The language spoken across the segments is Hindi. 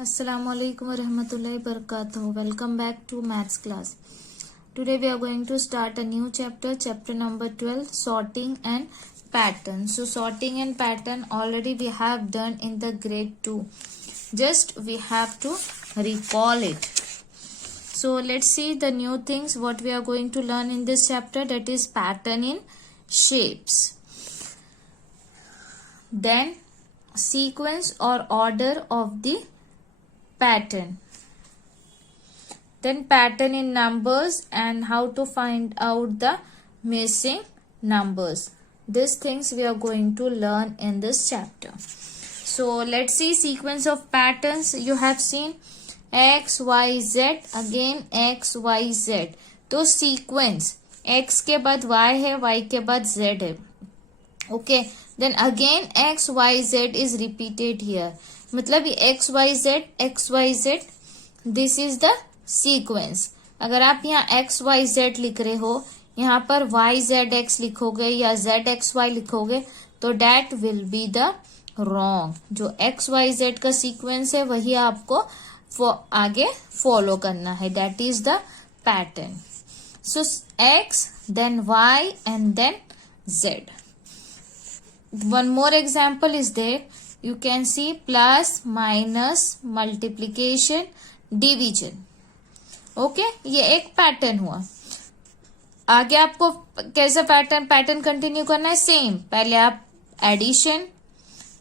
Assalamualaikum warahmatullahi wabarakatuh. Welcome back to maths class. Today we are going to start a new chapter, chapter number 12, sorting and pattern. So sorting and pattern already we have done in the grade 2. Just we have to recall it. So let's see the new things what we are going to learn in this chapter, that is pattern in shapes. Then sequence or order of the pattern, then pattern in numbers and how to find out the missing numbers. These things we are going to learn in this chapter. So let's see sequence of patterns. You have seen x y z, again x y z. तो sequence x के बाद y है, y के बाद z है. Okay, then again x y z is repeated here. मतलब ये XYZ this is the sequence. अगर आप यहाँ XYZ लिख रहे हो, यहाँ पर YZX लिखोगे या ZXY लिखोगे तो that will be the wrong. जो XYZ का सीक्वेंस है वही आपको आगे फॉलो करना है. That is the pattern. So X then Y and then Z. One more example is there. You can see plus, minus, multiplication, division. Okay, ये एक पैटर्न हुआ. आगे आपको कैसा पैटर्न कंटिन्यू करना है? सेम. पहले आप addition,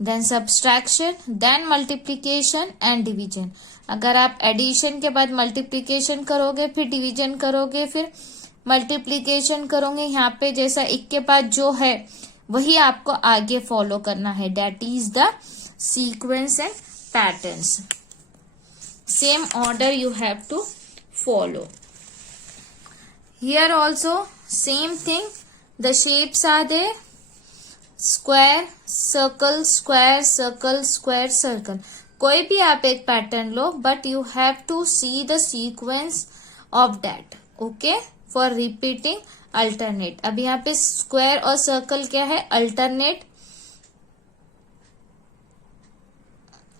then subtraction, then multiplication and division. अगर आप एडिशन के बाद मल्टीप्लीकेशन करोगे, फिर डिवीजन करोगे, फिर मल्टीप्लीकेशन करोगे, यहाँ पे जैसा एक के बाद जो है वही आपको आगे फॉलो करना है. That is the sequence and patterns. Same order you have to follow. Here also same thing. The shapes are there. Square, circle, square, circle, square, circle. कोई भी आप एक पैटर्न लो, but you have to see the sequence of that. Okay, for repeating alternate. अब यहाँ पे स्क्वायर और सर्कल क्या है?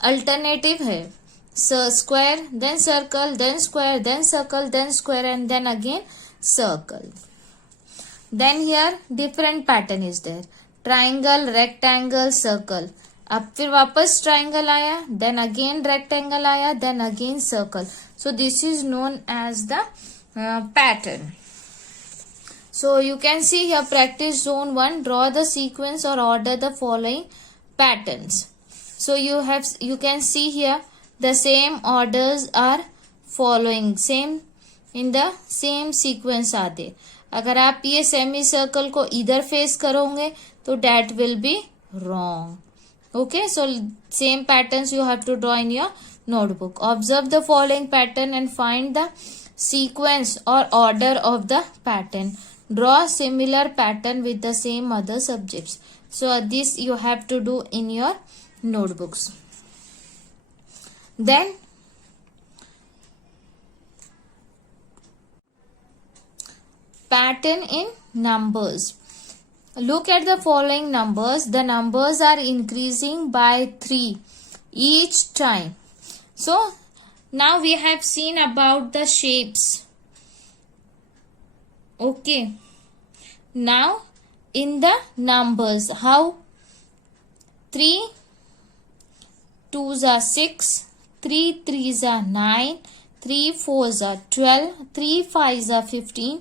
अल्टरनेटिव है. Square then circle then square then circle then square and then again circle. Then here different pattern is there. Triangle, rectangle, circle. अब फिर वापस ट्राइंगल आया, देन अगेन रेक्टेंगल आया, then again circle. So this is known as the pattern. So you can see here practice zone 1, draw the sequence or order the following patterns. So you can see here the same orders are following, same in the same sequence are there. अगर आप ये सेमी सर्कल को इधर फेस करोगे तो that will be wrong. Okay, so same patterns you have to draw in your notebook. Observe the following pattern and find the sequence or order of the pattern. Draw similar pattern with the same other subjects. So this you have to do in your notebooks. Then pattern in numbers. Look at the following numbers. The numbers are increasing by 3 each time. So now we have seen about the shapes. Okay, now in the numbers, how 3 2s are 6, 3 3s are 9, 3 4s are 12, 3 5s are 15,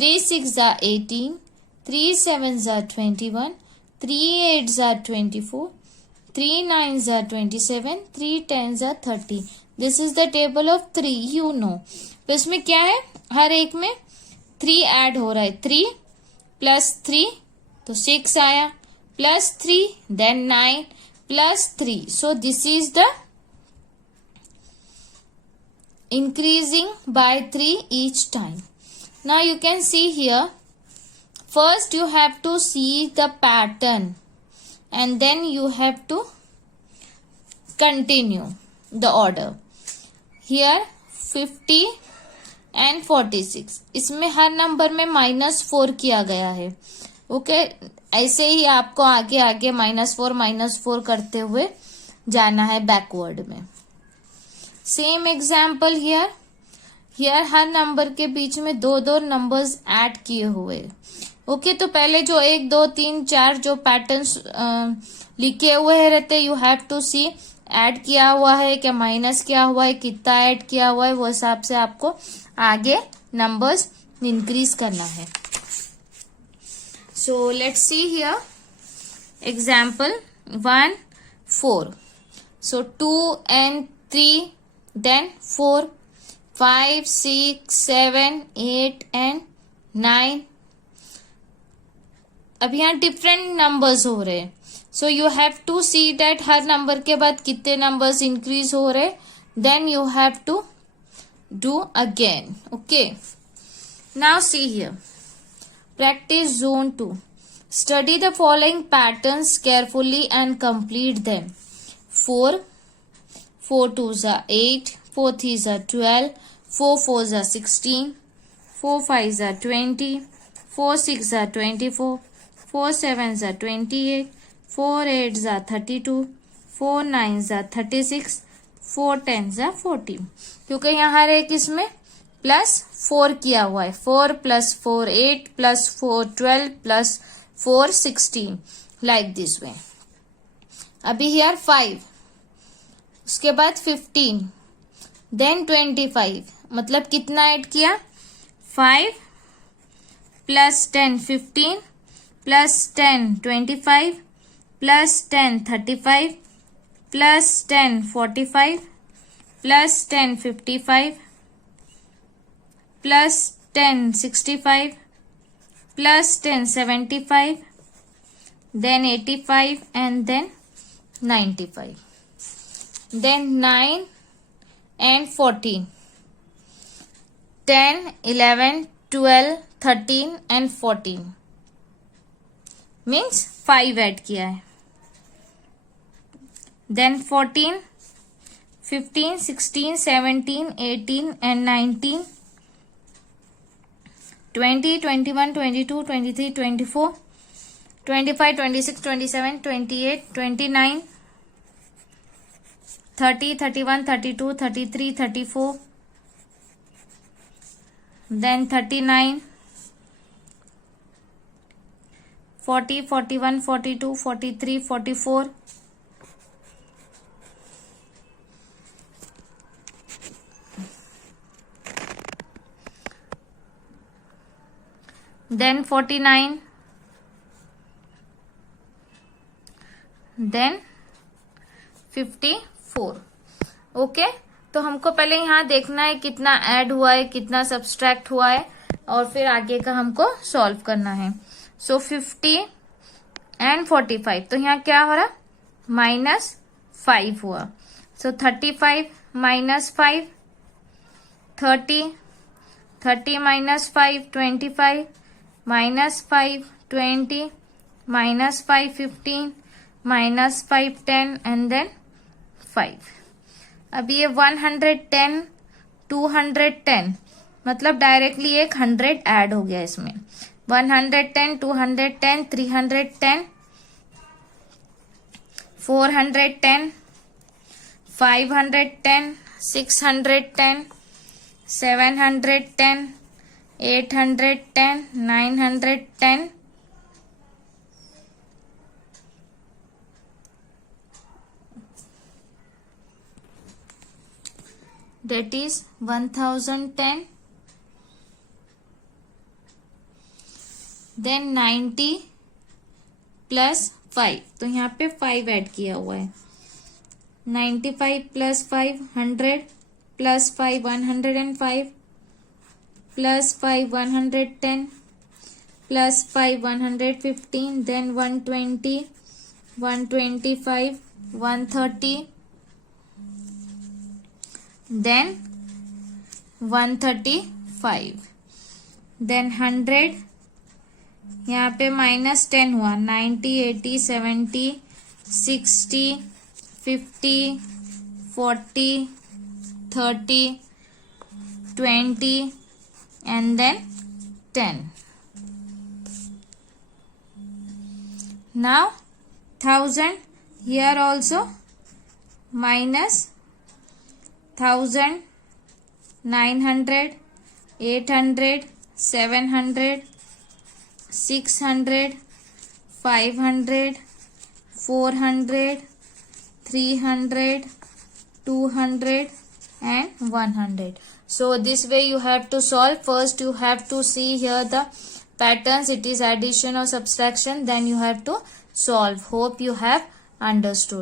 3 6s are 18, 3 7s are 21, 3 8s are 24, 3 9s are 27, 3 10s are 30. This is the table of 3, you know. तो इसमें क्या है? हर एक में 3 ऐड हो रहा है. 3 प्लस 3 तो 6 आया, plus 3 then 9 plus 3. So this is the increasing by 3 each time. Now you can see here. First you have to see the pattern and then you have to continue the order. Here 50 and 46. इसमें हर नंबर में -4 किया गया है. ओके, ऐसे ही आपको आगे आगे -4 करते हुए जाना है बैकवर्ड में. Same example here, her number के बीच में दो दो नंबर्स ऐड किए हुए। ओके, तो पहले जो 1 2 3 4 जो पैटर्न्स लिखे हुए हैं रहते, you have to see add किया हुआ है क्या, माइनस किया हुआ है, कितना ऐड किया हुआ है, वो हिसाब से आपको आगे नंबर्स इंक्रीज करना है। So let's see here example 1 4. So 2 and 3, then 4, 5, 6, 7, 8 and 9. अब यहाँ डिफरेंट नंबर्स हो रहे हैं, so you have to see that हर नंबर के बाद कितने नंबर्स इंक्रीज हो रहे, then you have to do again. Okay, now see here practice zone 2. Study the following patterns carefully and complete them. 4 2s are 8, 4 3s are 12, 4 4s are 16, 4 5s are 20, 4 6s are 24, 4 7s are 28, 4 8s are 32, 4 9s are 36, 4 10s are 40. क्योंकि यहाँ हर एक इसमें प्लस 4 किया हुआ है, 4 + 4 8 + 4 12 + 4 16, लाइक दिस वे। अभी हियर 5, उसके बाद 15, देन 25, मतलब कितना ऐड किया, 5 + 10 15 + 10 25 + 10 35 + 10 45 + 10 55 + 10 65 + 10 75, then 85 and then 95. Then 9 and 14, 10 11 12 13 and 14 means 5 add किया है। Then 14 15 16 17 18 and 19, 20 21 22 23 24 25 26 27 28 29 30 31 32 33 34, then 39 40 41 42 43 44, then 49, then 54. Okay, तो हमको पहले यहाँ देखना है कितना ऐड हुआ है, कितना सब्सट्रैक्ट हुआ है, और फिर आगे का हमको सॉल्व करना है। सो 50 and 45, तो यहाँ क्या हो रहा, -5 हुआ। सो 35 - 5 30, 30 - 5 25, -5 20, -5 15, -5 10 and then 5. अब ये 110 210, मतलब डायरेक्टली एक 100 ऐड हो गया इसमें। 110 210 310 410 510 610 710 810 910 that is 1010, then 90 + 5, तो यहाँ पे 5 ऐड किया हुआ है। 95 + 5 100 + 5 105 + 5 110 + 5 115, then 120 125 130, then 135, then 100, यहाँ पे -10 हुआ। 90 80 70 60 50 40 30 20 and then 10. Now 1000, here also 1000, 900, 800, 700, 600, 500, 400, 300, 200 and 100. So this way you have to solve. First you have to see here the patterns, it is addition or subtraction, then you have to solve. Hope you have understood.